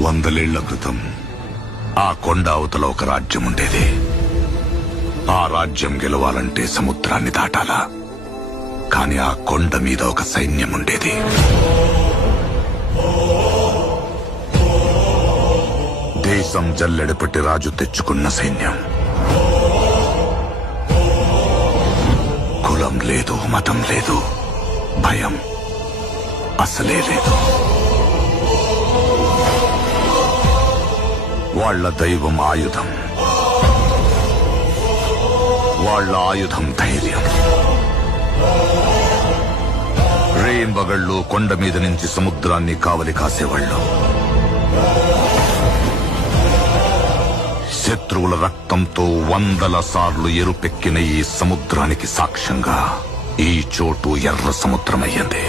వందలేళ్ల క్రితం ఆ కొండ అవతల ఒక రాజ్యం ఉండేది. ఆ రాజ్యం గెలవాలంటే సముద్రాన్ని దాటాలా. కాని ఆ కొండ మీద ఒక సైన్యం ఉండేది. దేశం జల్లెడపట్టి రాజు తెచ్చుకున్న సైన్యం. కులం లేదు, మతం లేదు, భయం అసలే లేదు. వాళ్ళ దైవం ఆయుధం, వాళ్ళ ఆయుధం ధైర్యం. రేంబగళ్ళు కొండ మీద నుంచి సముద్రాన్ని కావలి కాసేవాళ్ళు. శత్రువుల రక్తంతో 100 సార్లు ఎరుపెక్కిన ఈ సముద్రానికి సాక్ష్యంగా ఈ చోటు ఎర్ర సముద్రమయ్యింది.